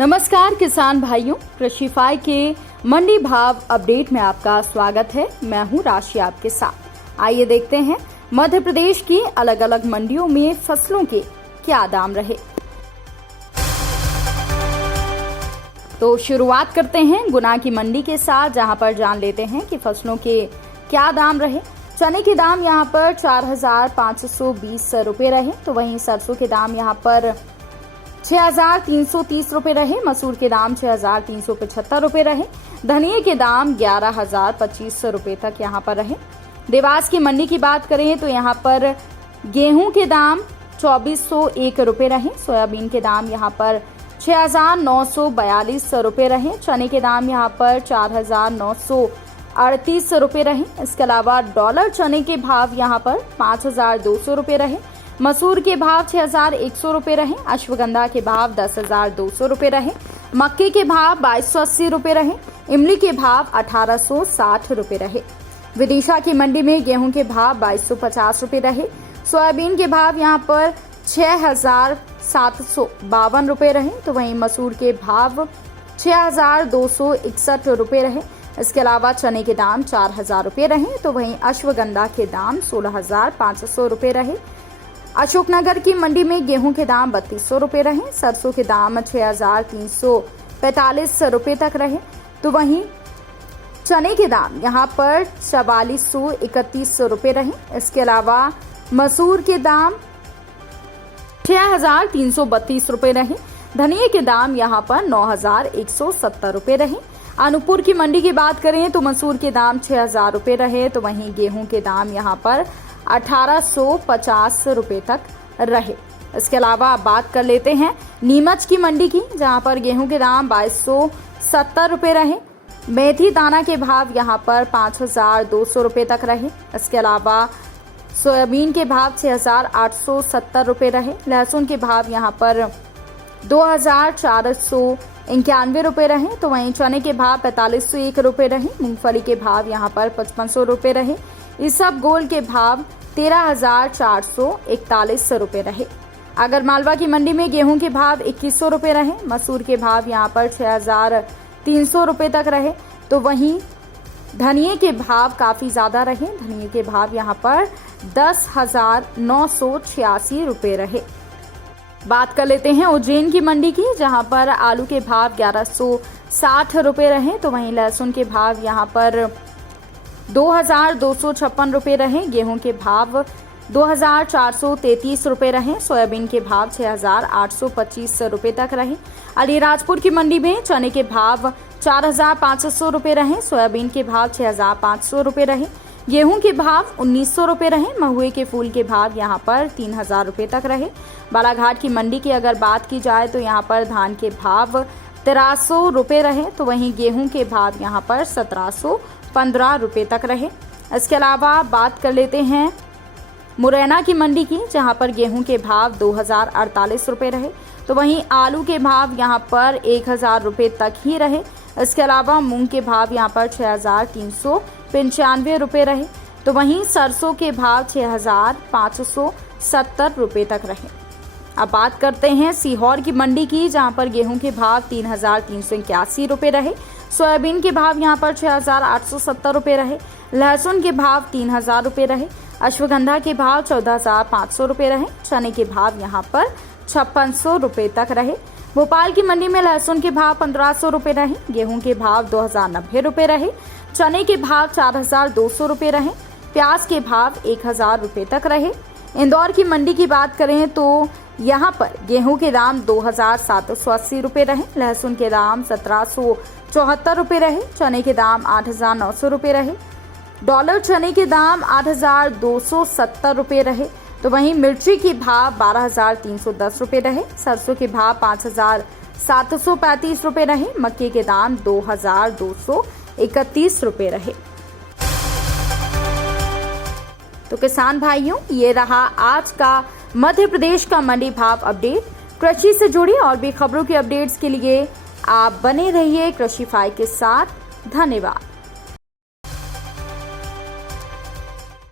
नमस्कार किसान भाइयों, कृषिफाई के मंडी भाव अपडेट में आपका स्वागत है। मैं हूं राशि आपके साथ। आइए देखते हैं मध्य प्रदेश की अलग अलग मंडियों में फसलों के क्या दाम रहे। तो शुरुआत करते हैं गुना की मंडी के साथ, जहां पर जान लेते हैं कि फसलों के क्या दाम रहे। चने के दाम यहां पर 4,520 रुपए रहे, तो वहीं सरसों के दाम यहां पर 6,330 रुपए रहे। मसूर के दाम 6,375 रुपए रहे। धनिये के दाम 11,025 रुपए तक यहाँ पर रहे। देवास की मंडी की बात करें तो यहाँ पर गेहूं के दाम 2,401 रुपए रहे। सोयाबीन के दाम यहाँ पर 6,942 रुपए रहे। चने के दाम यहाँ पर 4,938 रुपए रहे। इसके अलावा डॉलर चने के भाव यहाँ पर 5,200 रुपए रहे। मसूर के भाव 6,100 रुपए रहे। अश्वगंधा के भाव 10,200 रुपए रहे। मक्के के भाव 2,280 रुपए रहे। इमली के भाव 1,860 रुपए रहे। विदिशा की मंडी में गेहूं के भाव 2,250 रुपए रहे। सोयाबीन के भाव यहां पर 6,752 रुपए रहे, तो वहीं मसूर के भाव 6,261 रुपए रहे। इसके अलावा चने के दाम 4,000 रुपए रहे, तो वहीं अश्वगंधा के दाम 16,500 रुपए रहे। अशोकनगर की मंडी में गेहूं के दाम 3,200 रुपए रहे। सरसों के दाम 6,345 रुपए तक रहे, तो वहीं चने के दाम यहां पर 4,431 रुपए रहे। इसके अलावा मसूर के दाम 6,332 रुपए रहे। धनिये के दाम यहां पर 9,170 रुपए रहे। अनूपपुर की मंडी की बात करें तो मसूर के दाम 6,000 रुपए रहे, तो वहीं गेहूं के दाम यहां पर 1,850 रुपए तक रहे। इसके अलावा आप बात कर लेते हैं नीमच की मंडी की, जहां पर गेहूं के दाम 2,270 रुपए रहे। मेथी दाना के भाव यहां पर 5,200 रुपए तक रहे। इसके अलावा सोयाबीन के भाव 6,870 रुपए रहे। लहसुन के भाव यहां पर 2,491 रुपए रहे, तो वहीं चने के भाव 4,501 रुपए रहे। मूंगफली के भाव यहां पर 5,500 रुपए रहे। इसबगोल के भाव 13,441 रुपए रहे। अगर मालवा की मंडी में गेहूं के भाव 2,100 रुपए रहे। मसूर के भाव यहां पर 6,300 रुपए तक रहे, तो वहीं धनिये के भाव काफी ज्यादा रहे। धनिये के भाव यहां पर 10,986 रुपए रहे। बात कर लेते हैं उज्जैन की मंडी की, जहां पर आलू के भाव 1,160 रुपए रहे, तो वहीं लहसुन के भाव यहां पर 2,256 रुपए रहे। गेहूं के भाव 2,433 रुपए रहे। सोयाबीन के भाव 6,825 रुपए तक रहे। अलीराजपुर की मंडी में चने के भाव 4,500 रुपए रहे। सोयाबीन के भाव 6,500 रुपए रहे। गेहूं के भाव 1,900 रुपए रहे। महुए के फूल के भाव यहां पर 3,000 रुपए तक रहे। बालाघाट की मंडी की अगर बात की जाए तो यहां पर धान के भाव 1,300 रुपए रहे, तो वहीं गेहूं के भाव यहां पर 1,715 रुपए तक रहे। इसके अलावा बात कर लेते हैं मुरैना की मंडी की, जहां पर गेहूं के भाव 2,048 रुपए रहे, तो वहीं आलू के भाव यहां पर 1,000 रुपए तक ही रहे। इसके अलावा मूंग के भाव यहां पर 6,395 रुपए रहे, तो वहीं सरसों के भाव 6,570 रुपए तक रहे। अब बात करते हैं सीहोर की मंडी की, जहां पर गेहूं के भाव 3,381 रुपए रहे। सोयाबीन के भाव यहां पर 6,870 रुपए रहे। लहसुन के भाव 3,000 रुपए रहे। अश्वगंधा के भाव 14,500 रुपए रहे। चने के भाव यहां पर 5,600 रुपए तक रहे। भोपाल की मंडी में लहसुन के भाव 1,500 रुपए रहे। गेहूं के भाव 2,090 रुपए रहे। चने के भाव 4,200 रुपए रहे। प्याज के भाव 1,000 रुपए तक रहे। इंदौर की मंडी की बात करें तो यहाँ पर गेहूं के दाम 2,780 रुपए रहे। लहसुन के दाम 1,774 रुपए रहे। चने के दाम 8,900 रुपए रहे। डॉलर चने के दाम 8,270 रुपए रहे, तो वहीं मिर्ची के भाव 12,310 रुपए रहे। सरसों के भाव 5,735 रुपए रहे। मक्के के दाम 2,231 रुपए रहे। तो किसान भाइयों, ये रहा आज का मध्य प्रदेश का मंडी भाव अपडेट। कृषि से जुड़ी और भी खबरों की अपडेट्स के लिए आप बने रहिए कृषिफाई के साथ। धन्यवाद।